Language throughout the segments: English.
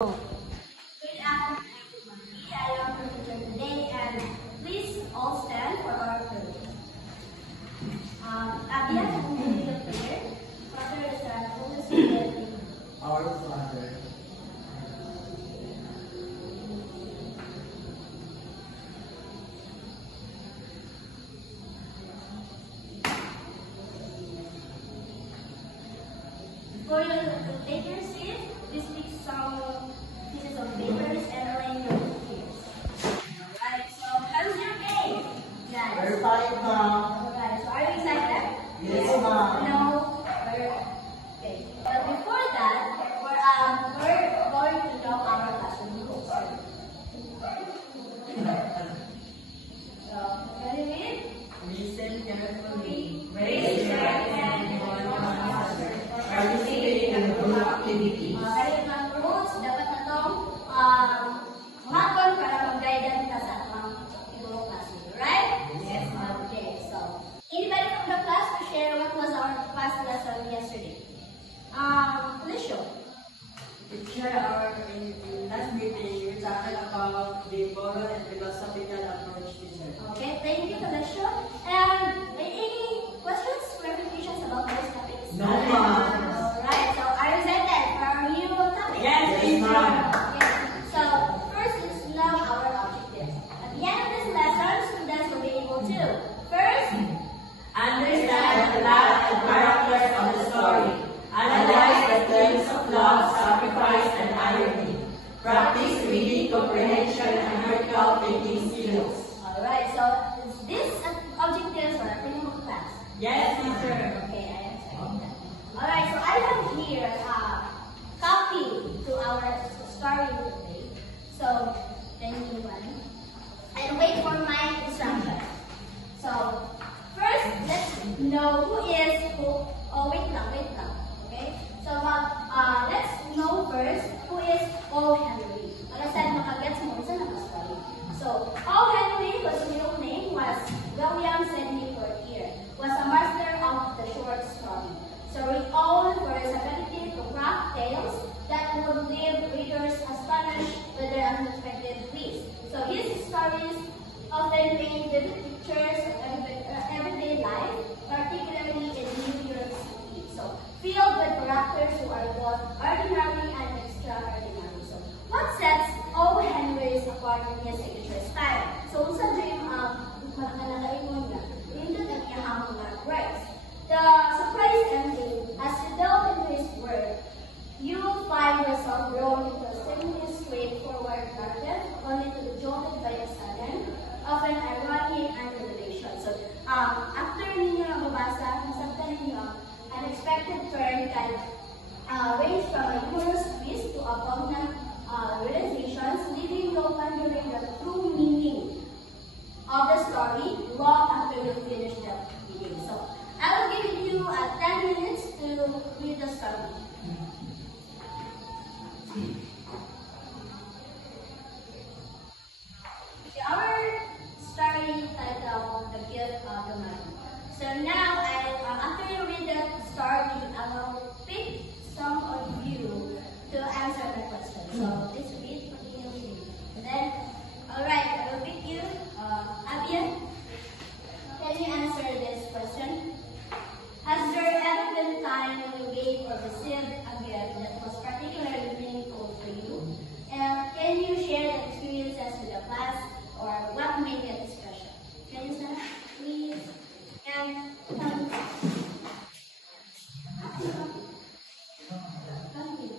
Good afternoon, everybody. I am your teacher today, and please all stand for our prayer. Abia, can you lead the prayer? Father, the Son, Holy Spirit. Our Father, Before you take your seat, please pick some pieces of papers and arrange your tears. Alright, so how's your day? Guys. we're fine, ma'am. Alright, so are you excited? Yes, ma'am. No? Okay. But before that, we're going to know our classroom rules. So, can you read? Listen carefully. Raise your hand if you want to answer. Participate in group activities. Kahit mga rules, dapat na itong hapon para mag-guide ka sa atong ibang klase. Right? Yes, ma'am. Okay, so, anybody from the class to share what was our class lesson yesterday? Felicio. Teacher, in last meeting, we talked about the moral and philosophical approach, teacher. Okay, thank you, Felicio. And any questions, clarifications about those topics? No, ma'am. Alright, so are you excited for our new topic? Yes, teacher. Okay, so first let's know our objectives. At the end of this lesson, students will be able to first, Understand the life and characters of the story. Analyze the themes of love, sacrifice, and irony. Practice reading comprehension and critical thinking skills. alright, so is this objectives for our clinical class? Yes, teacher. Okay, I am second that. Alright, so I have here a copy to our story today. So, can you run? And wait for my instructions. So, first, let's know who is who. Oh, wait lang. Okay? So, let's know first who is O. Henry. Para saan makagets mo sa story. So, O. Henry, whose real name was William Sidney Fortier, was a master of the short story. So, renowned for his ability to craft tales that would leave readers astonished with their unexpected twists. So, his stories often paint vivid pictures of everyday life, particularly in New York City. So, filled with characters who are both ordinary and extraordinary. So, what sets O. Henry's apart in his signature style? So, sa dream, nakalain niya, hindi na iyahang mga works. The surprise ending, as you delve into his work, you'll find yourself drawn into a seemingly straightforward narrative, only to be jolted by a sudden, often ironic and revelation. So, after ninyo mabasa, masaktan ninyo, unexpected turn can range from a humorous twist to a poignant realizations, leaving you wondering the true meaning of the story long after you finish the reading. So, I will give you 10 minutes to read the story. Our story titled The Gift of the Mind. So now, after you read the story, I will pick some of you to answer the question. So please read, continue reading. And then, alright, I will pick you. Abia, can you answer this question? Has there ever been time when you gave or received a gift that was particularly meaningful for you? And can you share the experiences with the class or what made it special? Can you stand up, please? And come here.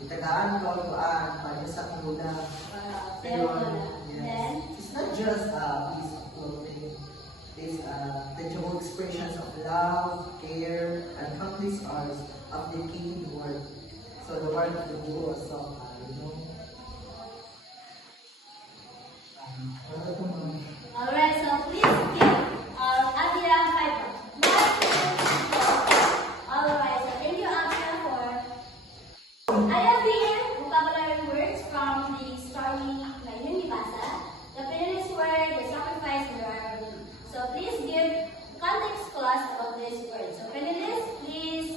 Itagaan ko para sa kuda. Then, It's not just a piece of clothing. It's the joyful expressions of love, care, and countless hours of dedicated work. So the work of the buo of song, alright, so please give Abia 5 points. Alright, so thank you Abia for. I have here vocabulary words from the story by Unibasa. The penalist word, the sacrifice, and the irony. So please give context class about these words. So penalist, please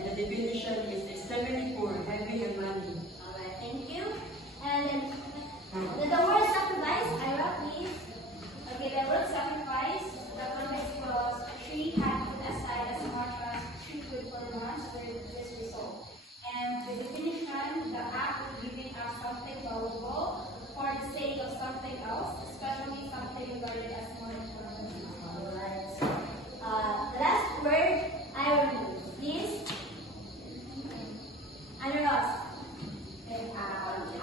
and the definition is extremely poor, heavy on money. Alright, thank you. And then the word sacrifice, I wrote these. Okay, the word sacrifice, the context was she had put aside as much as she could for the months with this result. And the definition, the act of giving us something valuable for the sake of something else, especially something regarded as more important. Alright. The last word, irony. Please. Anaros.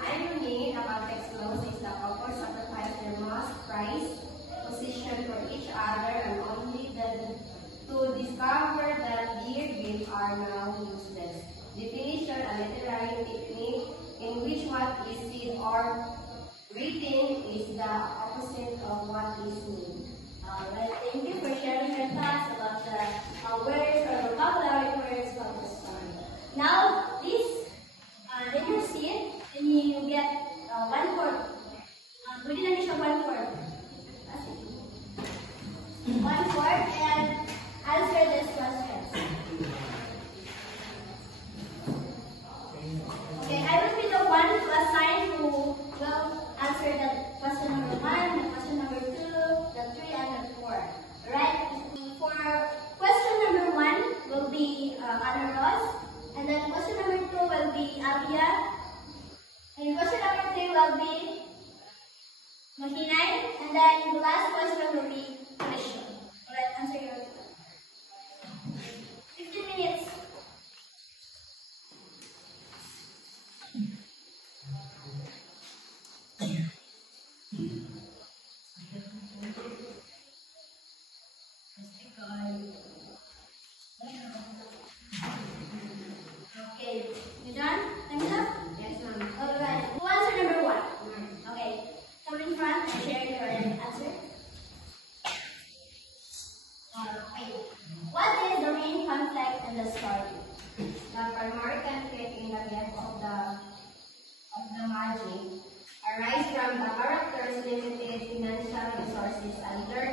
Irony, the context knows, is the couple sacrifice their most prized position for each other and only then to discover that dear gifts are now useless. Definition, a literary technique in which what is said or written is the opposite of what is meant. Alright, thank you for sharing your thoughts about the words or vocabulary words about the story. Now, please, in your seat, and you get 1/4. Pwede na siya 1/4. 1/4 and answer this question. Okay, I will be the one to assign who will answer the question number 1, the question number 2, the 3, and the 4. Right? For question number 1 will be Ana Ross, and then question number 2 will be Abia, and question number 3 will be Mahinay, and then the last question will be Felicia. Alright, answer your 15 minutes. Okay, you done? Time's up? Yes, ma'am. Alright, who answer number 1? Okay, come in front and share your answer. Okay, what is the main conflict in the story? The primary conflict in the death of the Magi arise from the characters' limited financial resources and their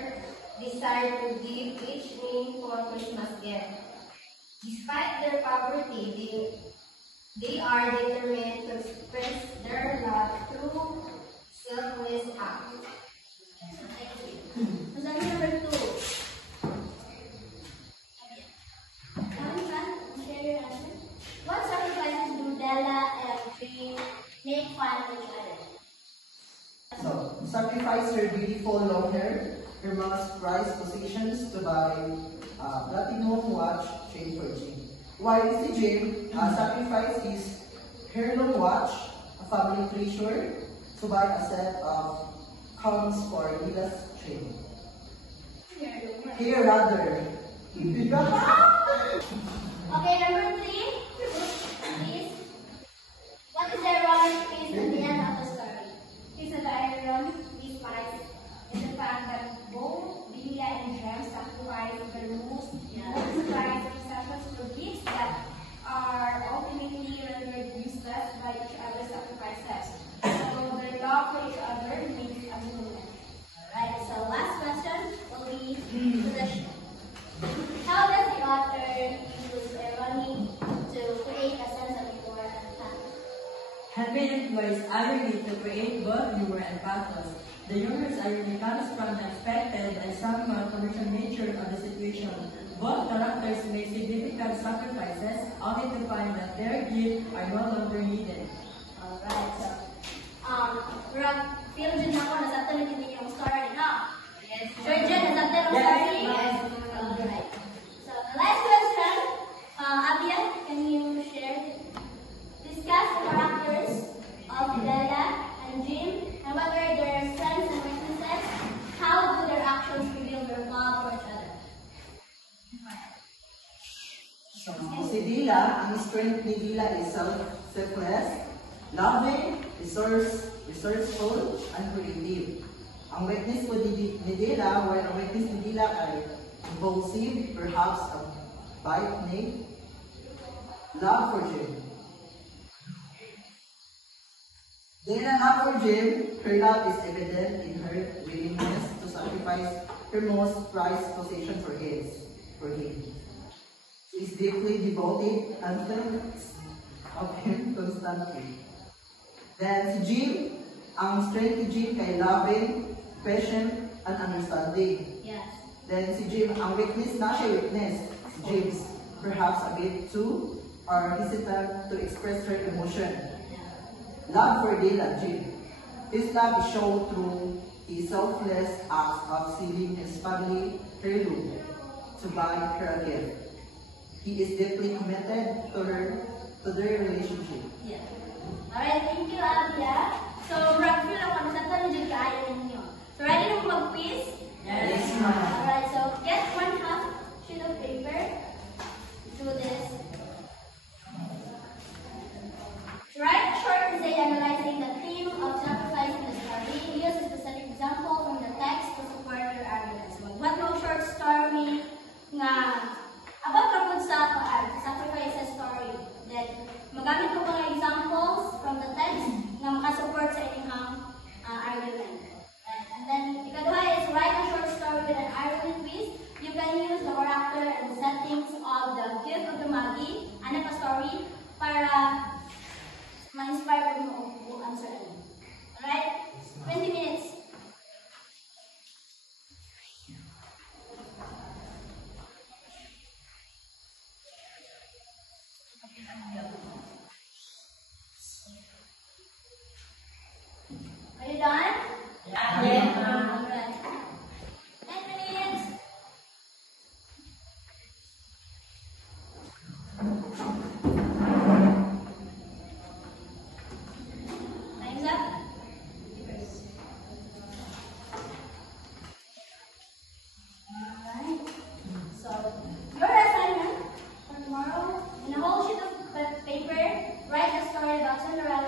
desire to give each meaningful Christmas gift. Despite their poverty, they are determined to express their love through selfless acts. Who's number 2? Come in front and share your answer. What sacrifices do Della and Dream make fun of each other? So, sacrifice her beautiful long hair, her most prized possessions to buy platinum watch chain for Jim. While si Jim sacrificed his heirloom watch, a family treasure, to buy a set of combs for Lila's chain. Here rather. Okay, number 3. Please. What is the ironic twist at the end of the story? Is the iron despite in the fact that both Lila and Jem sacrificed their most prized possessions for gifts that are ultimately rendered useless by each other's sacrifices. So their love for each other makes a movement. Alright, so last question will be possession. How does the author use irony to create a sense of humor and fun? Henry employs irony to create both humor and pathos. The humorous irony comes from the expected and somewhat commercial nature of the situation. Both characters make significant sacrifices only to find that their gifts are no longer needed. Alright, so, feel dyan ako, nasabtan na din yung story, no? Yes. Sure dyan, nasabtan ang story? Yes. Alright. So, the last question, Abia, can you discuss the characters of Della and Jim and what are their strengths and weaknesses? How do their actions reveal their love for each other? So, si Dila, ang strength ni Dila is selfless, loving, resourceful, and creative. Ang weakness po ni Dila, while ang weakness ni Dila ay impulsive, perhaps a bite love for Jim. Dila love for Jim, her love is evident in her willingness to sacrifice her most prized possession for him. is deeply devoted and thinks of him constantly. Then si Jim, ang strength ni Jim kay loving, patient, and understanding. Yes. Then si Jim, ang weakness na siya weakness. Si James, perhaps a bit too or hesitant to express her emotion. Love for Dylan, Jim. His love is shown through his selfless acts of saving his family heirloom to buy her a gift. He is deeply committed to their relationship. Yeah. Alright, thank you, Abia. So, Rockville, ako nasatan dyan kaayo ninyo. So, ready na mag-quiz? Yes, ma'am. Alright, so get 1/2 sheet of paper. Do this. Write a short essay analyzing the theme of sacrifice in the story. Use a specific example from the text to support your arguments. What no short story nga about kapag sa sacrifice sa story. Then, magamit ko mga examples from the text nga makasupport sa inyong argument. And then, ikaduha is write a short story with an argument quiz. You can use the character and the settings of the gift of the Magi, anak a story, para ma-inspire mo kung answer it. Alright? 20 minutes. Are you done? Yes, ma'am. Alright. 10 minutes. Time's up. Alright. So, your assignment for tomorrow, in a whole sheet of paper, write a story about Cinderella